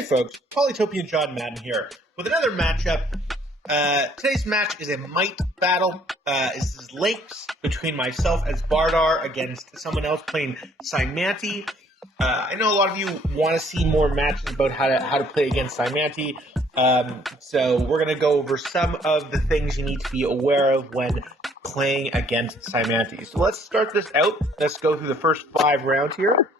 Hey folks, Polytopia John Madden here with another matchup. Today's match is a might battle. This is links between myself as Bardur against someone else playing Cymanti. I know a lot of you want to see more matches about how to play against Cymanti. So we're going to go over some of the things you need to be aware of when playing against Cymanti. So let's start this out. Let's go through the first 5 rounds here.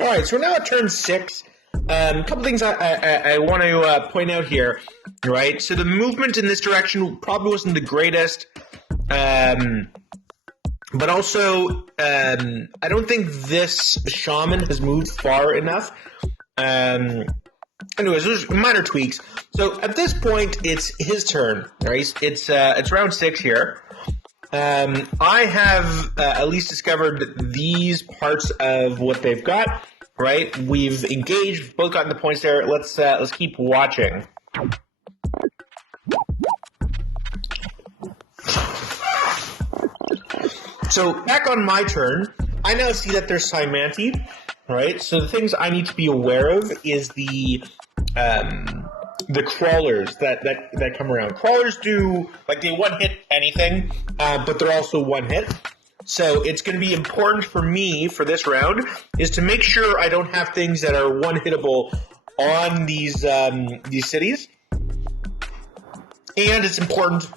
All right, so we're now at turn 6. A couple things I want to point out here, right? So the movement in this direction probably wasn't the greatest, but also I don't think this shaman has moved far enough. Anyways, there's minor tweaks. So at this point, it's his turn, right? It's round 6 here. I have at least discovered these parts of what they've got. Right, we've engaged, both gotten the points there. Let's keep watching. So back on my turn, I now see that there's Cymanti. Right, so the things I need to be aware of is the crawlers that come around. Crawlers do they one hit anything, but they're also one hit. So it's going to be important for me for this round is to make sure I don't have things that are one-hittable on these cities. And it's important,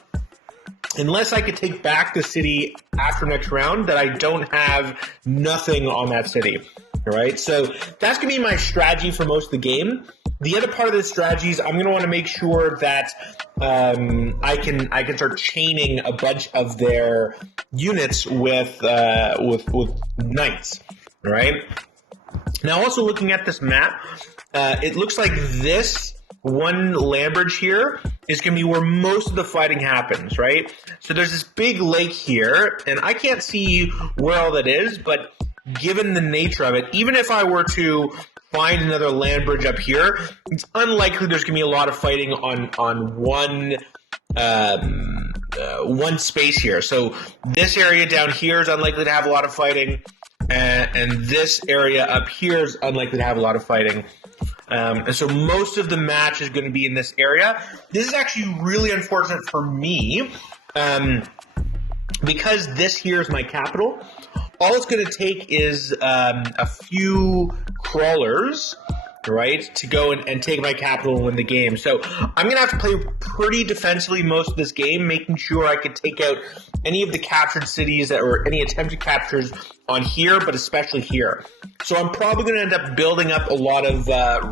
unless I could take back the city after next round, that I don't have nothing on that city. All right, so that's going to be my strategy for most of the game. The other part of the strategy is I'm going to want to make sure that I can start chaining a bunch of their units with knights. All right. Now, also looking at this map, it looks like this one land bridge here is going to be where most of the fighting happens. Right. So there's this big lake here, and I can't see where all that is, but given the nature of it, even if I were to find another land bridge up here, it's unlikely there's going to be a lot of fighting on one space here. So this area down here is unlikely to have a lot of fighting, and this area up here is unlikely to have a lot of fighting. And so most of the match is going to be in this area. This is actually really unfortunate for me, because this here is my capital. All it's going to take is a few crawlers, right, to go and take my capital and win the game. So I'm going to have to play pretty defensively most of this game, making sure I could take out any of the captured cities or any attempted captures on here, but especially here. So I'm probably going to end up building up a lot of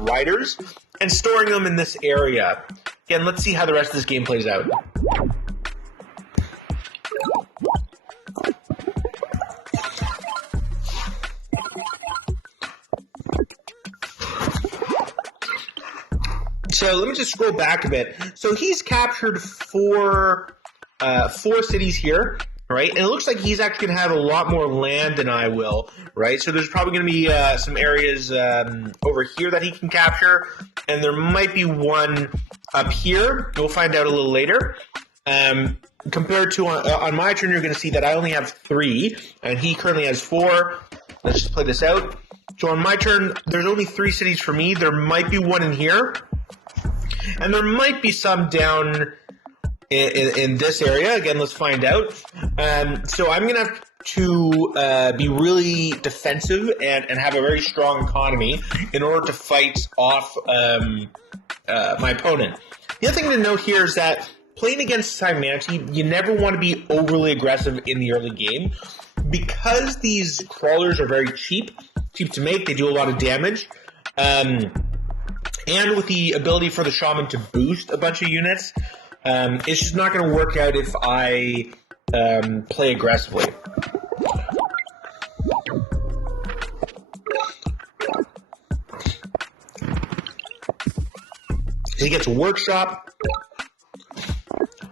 riders and storing them in this area. Again, let's see how the rest of this game plays out. So let me just scroll back a bit. So he's captured four cities here, right? And it looks like he's actually going to have a lot more land than I will, right? So there's probably going to be some areas over here that he can capture, and there might be one up here. We'll find out a little later. Compared to on my turn, you're going to see that I only have 3, and he currently has 4. Let's just play this out. So on my turn, there's only 3 cities for me. There might be one in here. And there might be some down in this area. Again, let's find out. So I'm going to have to be really defensive and have a very strong economy in order to fight off my opponent. The other thing to note here is that playing against Cymanti, you never want to be overly aggressive in the early game. Because these crawlers are very cheap to make, they do a lot of damage. And with the ability for the shaman to boost a bunch of units, it's just not going to work out if I play aggressively. He gets a workshop.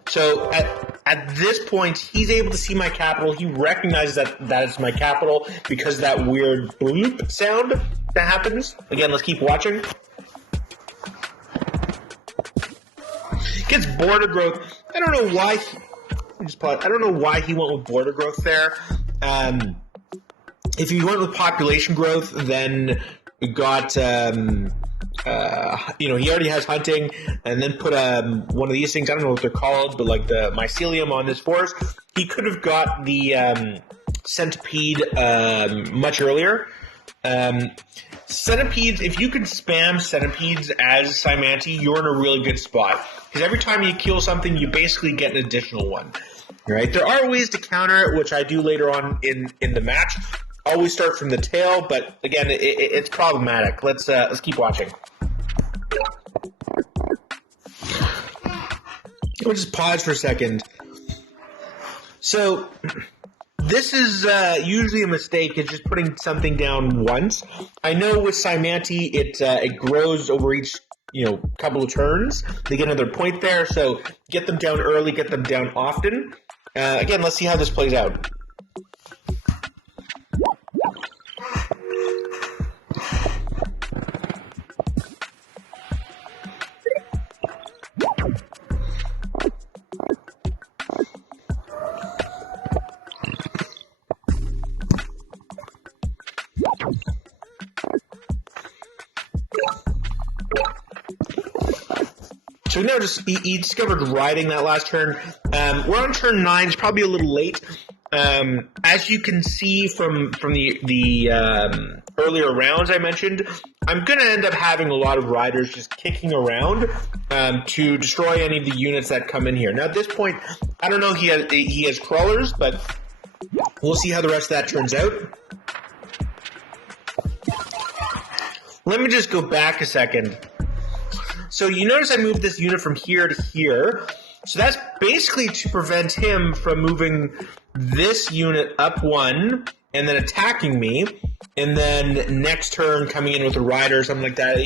So at this point, he's able to see my capital. He recognizes that is my capital because of that weird bloop sound that happens. Again, let's keep watching. Gets border growth. I don't know why. I don't know why he went with border growth there. If he went with population growth, then we got. He already has hunting, and then put one of these things. I don't know what they're called, but like the mycelium on this forest. He could have got the centipede much earlier. Centipedes, if you can spam centipedes as Cymanti, you're in a really good spot. Because every time you kill something, you basically get an additional one. Right? There are ways to counter it, which I do later on in the match. Always start from the tail, but again, it's problematic. Let's keep watching. We'll just pause for a second. So this is usually a mistake. It's just putting something down once. I know with Cymanti, it grows over each couple of turns. They get another point there, so get them down early, get them down often. Again, let's see how this plays out. So now he discovered riding that last turn. We're on turn 9. It's probably a little late. As you can see from the earlier rounds I mentioned, I'm going to end up having a lot of riders just kicking around to destroy any of the units that come in here. Now at this point, I don't know if he has crawlers, but we'll see how the rest of that turns out. Let me just go back a second. So you notice I moved this unit from here to here. So that's basically to prevent him from moving this unit up one and then attacking me, and then next turn coming in with a rider or something like that.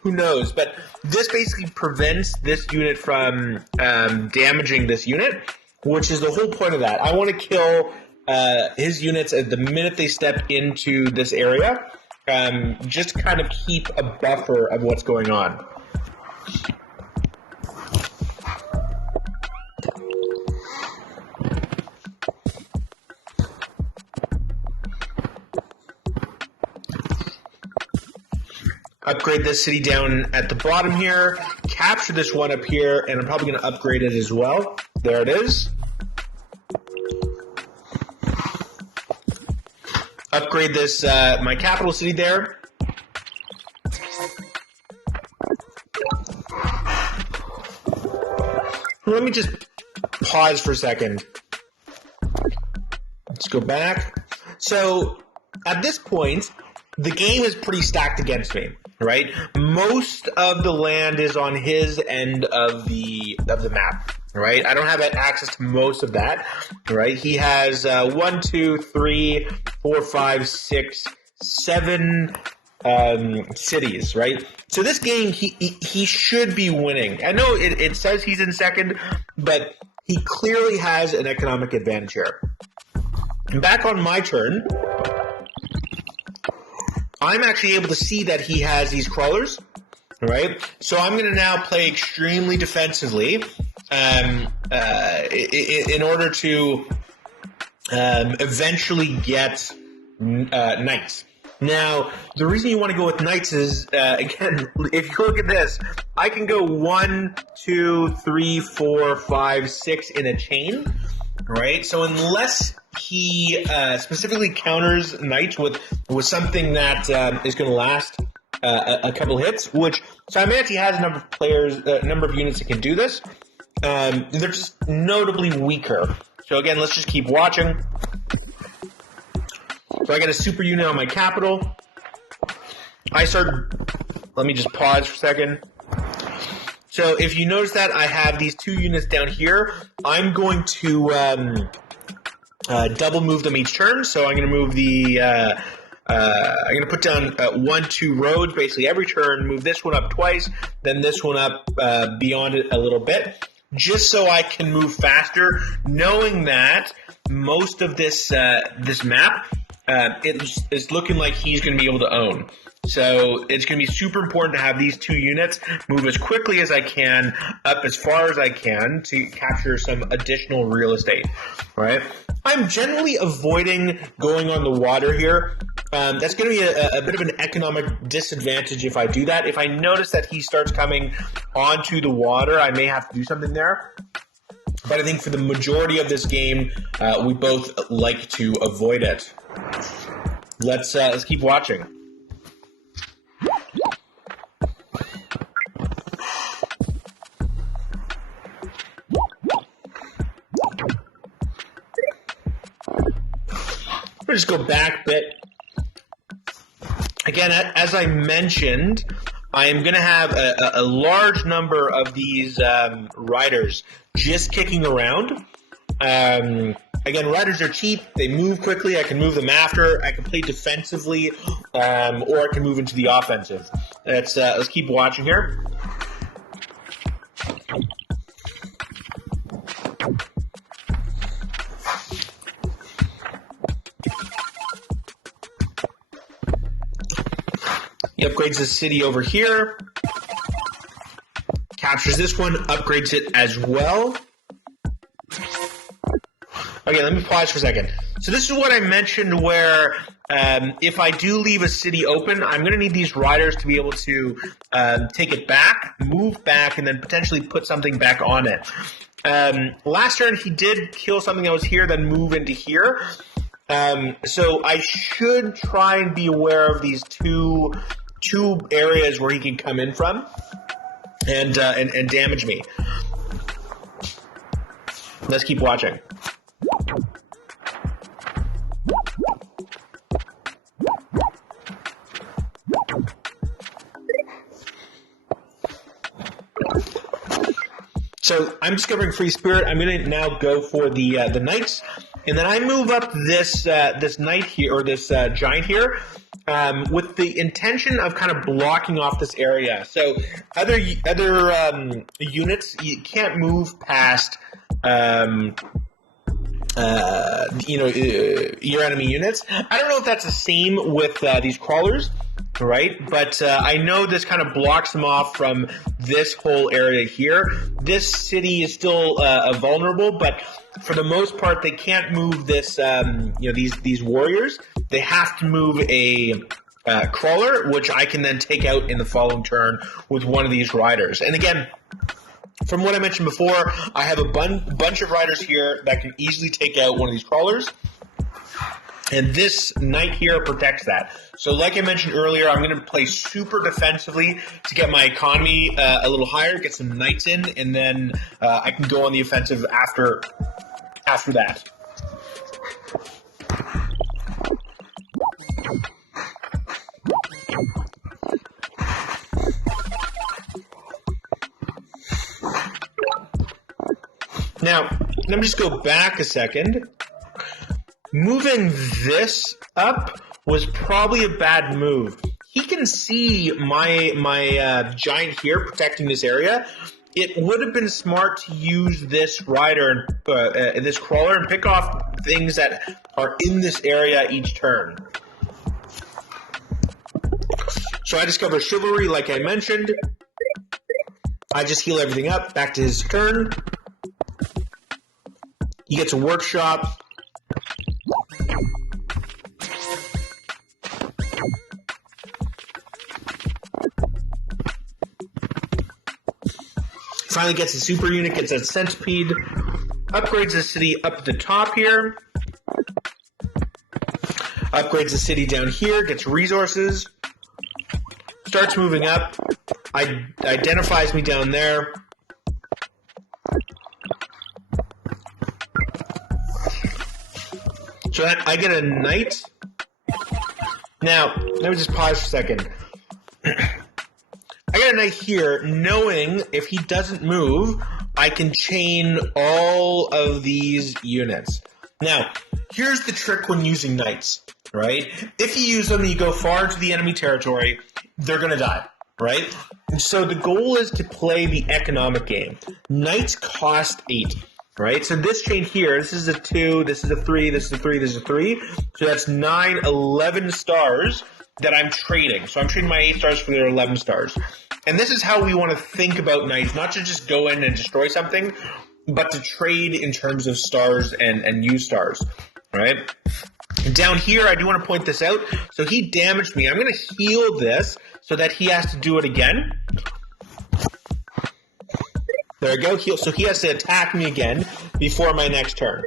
Who knows? But this basically prevents this unit from damaging this unit, which is the whole point of that. I want to kill his units at the minute they step into this area, just to kind of keep a buffer of what's going on. Upgrade this city down at the bottom here, capture this one up here, and I'm probably going to upgrade it as well. There it is. Upgrade this, my capital city there. Let me just pause for a second. Let's go back. So, at this point, the game is pretty stacked against me, right? Most of the land is on his end of the map, right? I don't have access to most of that, right? He has 1, 2, 3, 4, 5, 6, 7 cities, right? So this game, he should be winning. I know it says he's in second, but he clearly has an economic advantage here. And back on my turn, I'm actually able to see that he has these crawlers, right? So I'm going to now play extremely defensively in order to eventually get knights. Now, the reason you want to go with knights is, again, if you look at this, I can go 1, 2, 3, 4, 5, 6 in a chain, right? So unless he specifically counters knights with something that is going to last a couple hits, which Cymanti has a number of players, number of units that can do this. They're just notably weaker. So again, let's just keep watching. So I got a super unit on my capital. Let me just pause for a second. So if you notice that I have these 2 units down here, I'm going to double move them each turn. So I'm going to move the I'm going to put down 1, 2 roads basically every turn, move this one up twice, then this one up beyond it a little bit, just so I can move faster, knowing that most of this this map it's looking like he's going to be able to own. So it's going to be super important to have these 2 units move as quickly as I can, up as far as I can to capture some additional real estate, right? I'm generally avoiding going on the water here. That's going to be a bit of an economic disadvantage if I do that. If I notice that he starts coming onto the water, I may have to do something there. But I think for the majority of this game, we both like to avoid it. Let's keep watching. We'll just go back a bit. Again, as I mentioned, I am going to have a large number of these riders just kicking around. Again, riders are cheap. They move quickly. I can move them after. I can play defensively, or I can move into the offensive. Let's keep watching here. He upgrades the city over here. Captures this one, upgrades it as well. Okay, let me pause for a second. So this is what I mentioned where if I do leave a city open, I'm going to need these riders to be able to take it back, move back, and then potentially put something back on it. Last turn, he did kill something that was here, then move into here. So I should try and be aware of these two areas where he can come in from and damage me. Let's keep watching. So I'm discovering Free Spirit. I'm going to now go for the knights, and then I move up this knight here, or this giant here, with the intention of kind of blocking off this area. So other units, you can't move past your enemy units. I don't know if that's the same with these crawlers, right? But I know this kind of blocks them off from this whole area here. This city is still vulnerable, but for the most part, they can't move this. These warriors. They have to move a crawler, which I can then take out in the following turn with one of these riders. And again, from what I mentioned before, I have a bunch of riders here that can easily take out one of these crawlers. And this knight here protects that. So like I mentioned earlier, I'm going to play super defensively to get my economy a little higher, get some knights in, and then I can go on the offensive after that. Now, let me just go back a second. Moving this up was probably a bad move. He can see my giant here protecting this area. It would have been smart to use this rider, this crawler, and pick off things that are in this area each turn. So I discover Chivalry, like I mentioned. I just heal everything up, back to his turn. He gets a workshop. Finally gets a super unit, gets a centipede, upgrades the city up at the top here, upgrades the city down here, gets resources, starts moving up, identifies me down there. So I get a knight. Now, let me just pause for a second. I got a knight here, knowing if he doesn't move, I can chain all of these units. Now, here's the trick when using knights, right? If you use them and you go far into the enemy territory, they're going to die, right? And so the goal is to play the economic game. Knights cost 8, right? So this chain here, this is a 2, this is a 3, this is a 3, this is a 3. So that's 9, 11 stars that I'm trading. So I'm trading my 8 stars for their 11 stars. And this is how we want to think about knights, not to just go in and destroy something, but to trade in terms of stars and use stars, right? Down here, I do want to point this out. So he damaged me. I'm going to heal this so that he has to do it again. There we go. Heal. So he has to attack me again before my next turn.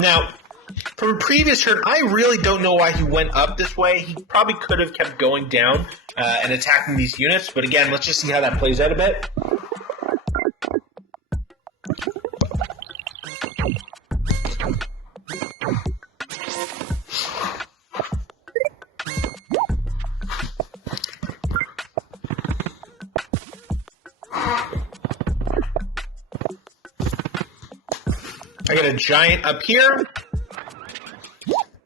Now, from a previous turn, I really don't know why he went up this way. He probably could have kept going down and attacking these units. But again, let's just see how that plays out a bit. I got a giant up here.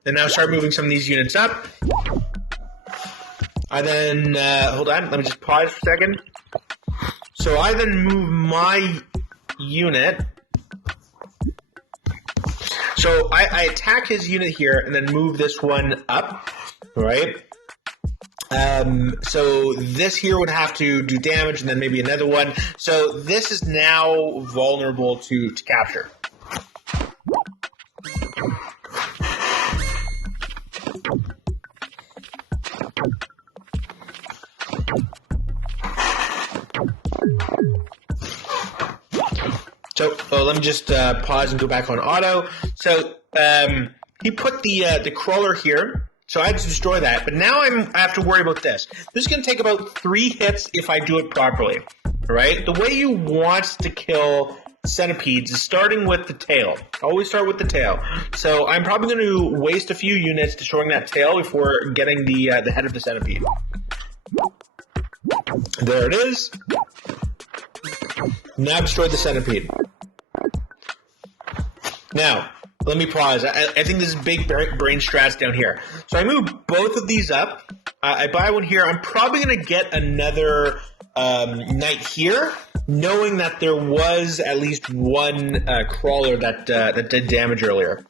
And now start moving some of these units up. I then, hold on, let me just pause for a second. So I then move my unit. So I attack his unit here and then move this one up, right? So this here would have to do damage and then maybe another one. So this is now vulnerable to capture. So let me just pause and go back on auto. So he put the crawler here, so I had to destroy that. But now I have to worry about this. This is going to take about 3 hits if I do it properly, right? The way you want to kill centipedes is starting with the tail. Always start with the tail. So I'm probably going to waste a few units destroying that tail before getting the head of the centipede. There it is. Now destroy the centipede. Now, let me pause. I think this is big brain strats down here. So I move both of these up. I buy one here. I'm probably going to get another knight here, knowing that there was at least one crawler that did damage earlier.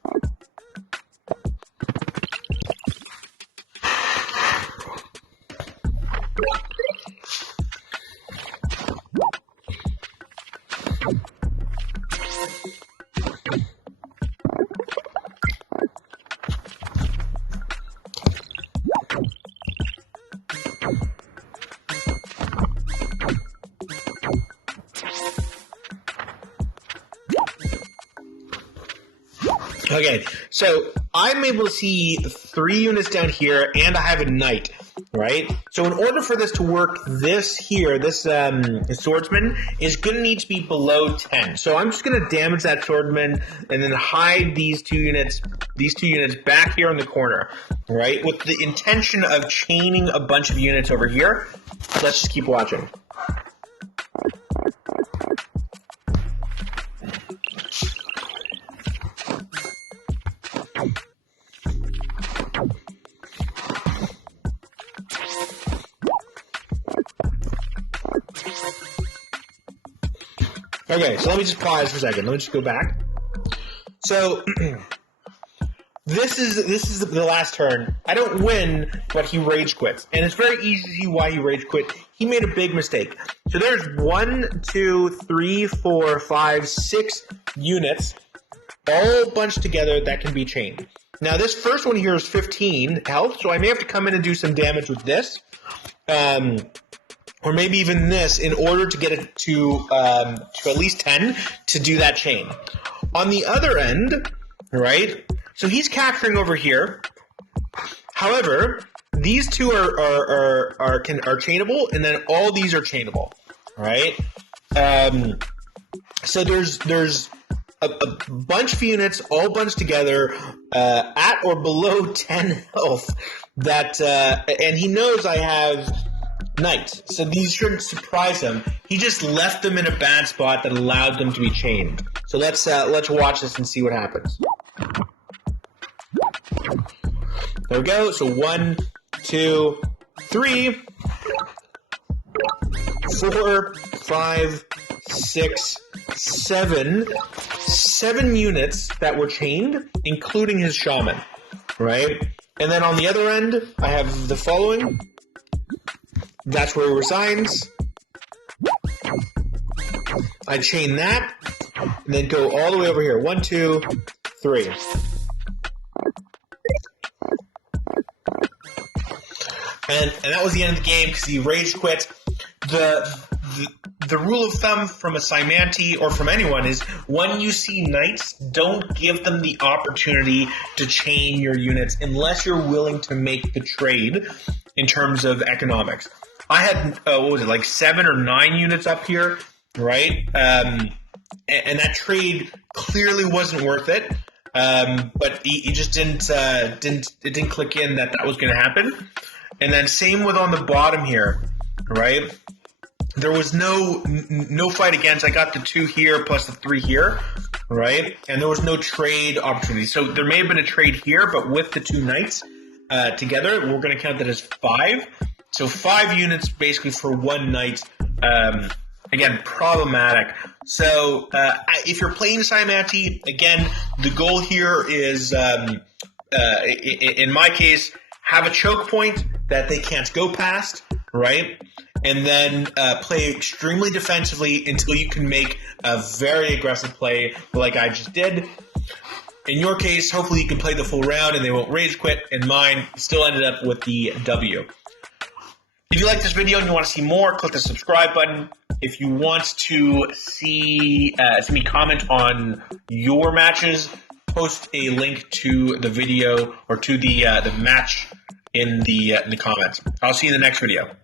Okay, so I'm able to see 3 units down here, and I have a knight, right? So in order for this to work, this here, this swordsman, is going to need to be below 10. So I'm just going to damage that swordsman, and then hide these two units back here in the corner, right? With the intention of chaining a bunch of units over here. Let's just keep watching. Okay, so let me just pause for a second. Let me just go back. So this is the last turn. I don't win, but he rage quits, and it's very easy to see why he rage quit. He made a big mistake. So there's 1, 2, 3, 4, 5, 6 units, all bunched together that can be chained. Now this first one here is 15 health, so I may have to come in and do some damage with this. Or maybe even this, in order to get it to at least 10 to do that chain. On the other end, right? So he's capturing over here. However, these two are chainable, and then all these are chainable, right? So there's a bunch of units all bunched together at or below 10 health. And he knows I have knights, so these shouldn't surprise him. He just left them in a bad spot that allowed them to be chained. So let's watch this and see what happens. There we go. So 1, 2, 3, 4, 5, 6, 7. 7 units that were chained, including his shaman, right? And then on the other end, I have the following. That's where he resigns. I chain that, and then go all the way over here. 1, 2, 3. And that was the end of the game because he rage quit. The rule of thumb from a Cymanti or from anyone is when you see knights, don't give them the opportunity to chain your units unless you're willing to make the trade in terms of economics. I had, what was it, like 7 or 9 units up here, right? And that trade clearly wasn't worth it. But he just didn't click in that was going to happen. And then same with on the bottom here, right? There was no fight against. I got the 2 here plus the 3 here, right? And there was no trade opportunity. So there may have been a trade here, but with the 2 knights together, we're going to count that as 5. So 5 units basically for 1 knight. Again, problematic. So if you're playing Cymanti, again, the goal here is, in my case, have a choke point that they can't go past, right? And then play extremely defensively until you can make a very aggressive play like I just did. In your case, hopefully you can play the full round and they won't rage quit. In mine, still ended up with the W. If you like this video and you want to see more, click the subscribe button. If you want to see me comment on your matches, post a link to the video or to the match in the comments. I'll see you in the next video.